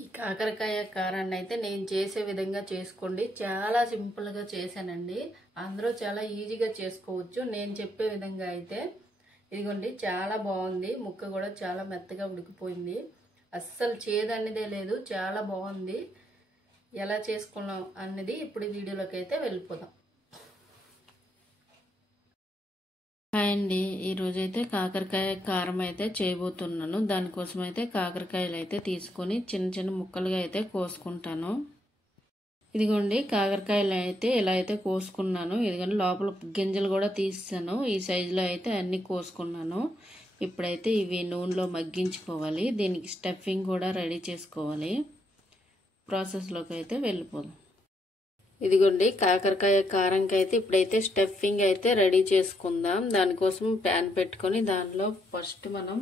ఈ కాకరకాయ కారాన్ని అయితే నేను చేసే విధంగా చేసుకోండి. చాలా సింపుల్గా చేశానండి. అందరూ చాలా ఈజీగా చేసుకోవచ్చు నేను చెప్పే విధంగా అయితే. ఇదిగోండి చాలా బాగుంది. ముక్క కూడా చాలా మెత్తగా ఉడికిపోయింది. అస్సలు చేదనేదే లేదు. చాలా బాగుంది. ఎలా చేసుకున్నాం అన్నది ఇప్పుడు వీడియోలోకి అయితే వెళ్ళిపోదాం. హాయ్ అండి, ఈరోజైతే కాకరకాయ కారం అయితే చేయబోతున్నాను. దానికోసం అయితే కాకరకాయలు అయితే తీసుకొని చిన్న చిన్న ముక్కలుగా అయితే కోసుకుంటాను. ఇదిగోండి కాకరకాయలు అయితే ఇలా అయితే కోసుకున్నాను. ఇదిగోండి లోపల గింజలు కూడా తీసాను. ఈ సైజులో అయితే అన్ని కోసుకున్నాను. ఇప్పుడైతే ఇవి నూనెలో మగ్గించుకోవాలి. దీనికి స్టఫింగ్ కూడా రెడీ చేసుకోవాలి. ప్రాసెస్లోకి అయితే వెళ్ళిపోదాం. ఇదిగోండి కాకరకాయ కారంకి అయితే ఇప్పుడైతే స్టఫింగ్ అయితే రెడీ చేసుకుందాం. దానికోసం ప్యాన్ పెట్టుకొని దానిలో ఫస్ట్ మనం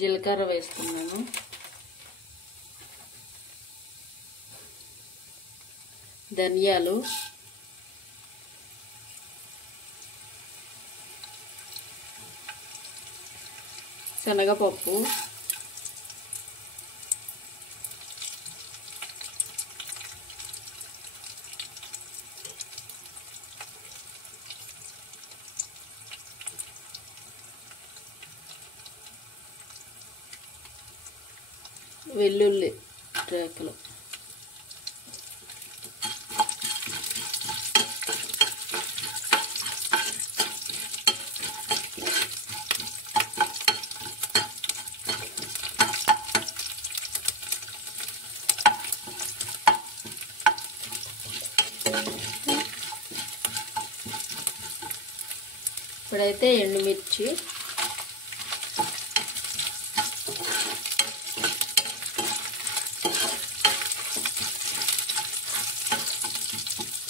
జీలకర్ర వేస్తున్నాను. ధనియాలు, శనగపప్పు, వెల్లుల్లి రేకులు, ఇప్పుడైతే ఎండుమిర్చి,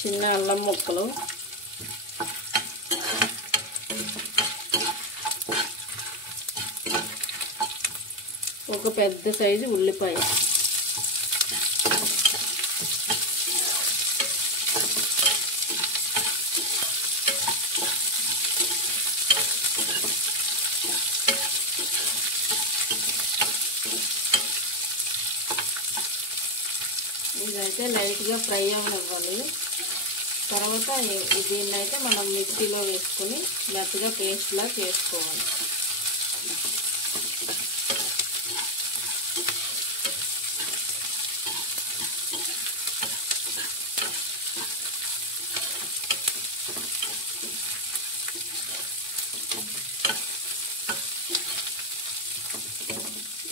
చిన్న అల్లం ముక్కలు, ఒక పెద్ద సైజు ఉల్లిపాయ, ఇదైతే లైట్గా ఫ్రై అవ్వాలి. తర్వాత దీన్ని అయితే మనం మిక్సీలో వేసుకొని మెత్తగా పేస్ట్లా చేసుకోవాలి.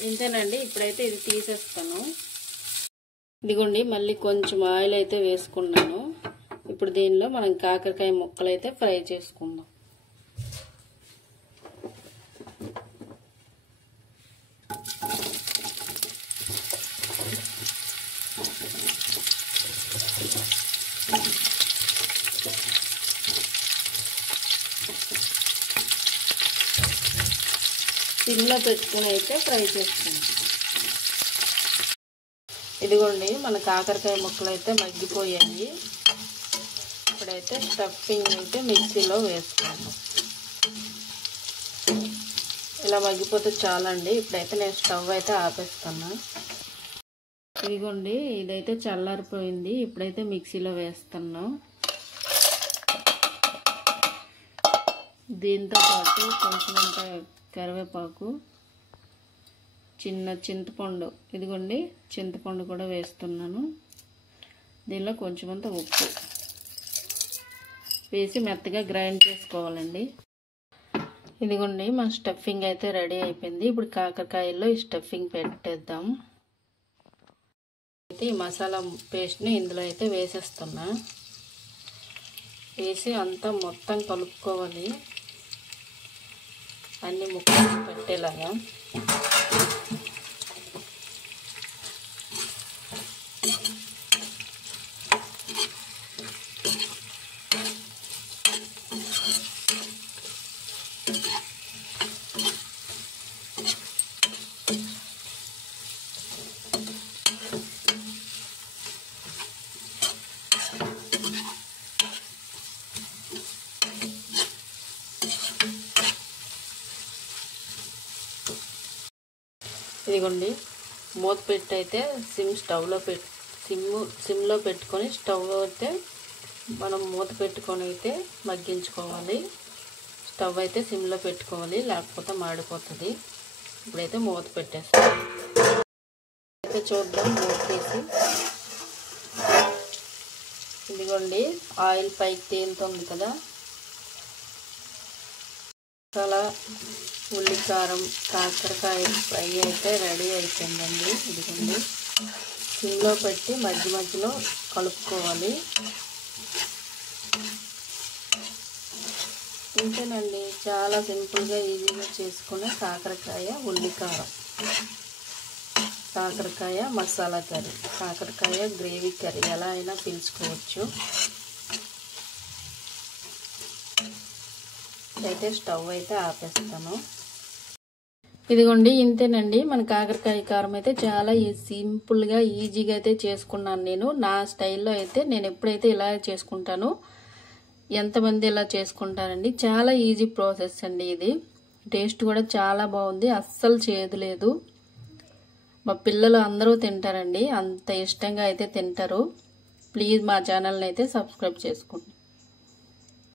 ఇంతేనండి. ఇప్పుడైతే ఇది తీసేస్తాను. ఇదిగోండి మళ్ళీ కొంచెం ఆయిల్ అయితే వేసుకున్నాను. ఇప్పుడు దీనిలో మనం కాకరకాయ ముక్కలు అయితే ఫ్రై చేసుకుందాం. సిమ్లో పెట్టుకుని అయితే ఫ్రై చేసుకుందాం. ఇదిగోండి మన కాకరకాయ ముక్కలు అయితే మగ్గిపోయాయి. ఇప్పుడైతే స్టఫింగ్ అయితే మిక్సీలో వేసుకుందాం. ఇలా మగ్గిపోతే చాలండి. ఇప్పుడైతే నేను స్టవ్ అయితే ఆపేస్తాను. ఇదిగోండి ఇదైతే చల్లారిపోయింది. ఇప్పుడైతే మిక్సీలో వేస్తున్నాం. దీంతో పాటు కొంచెమంత కరివేపాకు, చిన్న చింతపండు, ఇదిగోండి చింతపండు కూడా వేస్తున్నాను. దీనిలో కొంచెమంత ఉప్పు వేసి మెత్తగా గ్రైండ్ చేసుకోవాలండి. ఇదిగోండి మన స్టఫింగ్ అయితే రెడీ అయిపోయింది. ఇప్పుడు కాకరకాయల్లో ఈ స్టఫింగ్ పెట్టేద్దాం. అయితే ఈ మసాలా పేస్ట్ని ఇందులో అయితే వేసేస్తున్నా. వేసి అంతా మొత్తం కలుపుకోవాలి, అన్ని ముక్కలు పెట్టేలాగా. ఇదిగోండి మూత పెట్టి అయితే సిమ్లో పెట్టుకొని స్టవ్ అయితే మనం మూత పెట్టుకొని అయితే మగ్గించుకోవాలి. స్టవ్ అయితే సిమ్లో పెట్టుకోవాలి, లేకపోతే మాడిపోతుంది. ఇప్పుడైతే మూత పెట్టేస్తాం. అయితే చూద్దాం మూత తీసి. ఇదిగోండి ఆయిల్ పైకి తేలుతుంది కదా. చాలా ఉల్లికారం కాకరకాయ ఫ్రై అయితే రెడీ అయిపోయిందండి. ఇదిగోండి సిమ్లో పెట్టి మధ్య మధ్యలో కలుపుకోవాలి. ఇంతేనండి, చాలా సింపుల్గా ఈజీగా చేసుకునే కాకరకాయ ఉల్లికారం, కాకరకాయ మసాలా కర్రీ, కాకరకాయ గ్రేవీ కర్రీ ఎలా అయినా పిలుచుకోవచ్చు. అయితే స్టవ్ అయితే ఆపేస్తాను. ఇదిగోండి ఇంతేనండి, మన కాకరకాయ కారం అయితే చాలా సింపుల్గా ఈజీగా అయితే చేసుకున్నాను నేను. నా స్టైల్లో అయితే నేను ఎప్పుడైతే ఇలా చేసుకుంటానో ఎంతమంది ఇలా చేసుకుంటారండి. చాలా ఈజీ ప్రాసెస్ అండి ఇది. టేస్ట్ కూడా చాలా బాగుంది, అస్సలు చేదు లేదు. మా పిల్లలు అందరూ తింటారండి, అంత ఇష్టంగా అయితే తింటారు. ప్లీజ్ మా ఛానల్ని అయితే సబ్స్క్రైబ్ చేసుకోండి.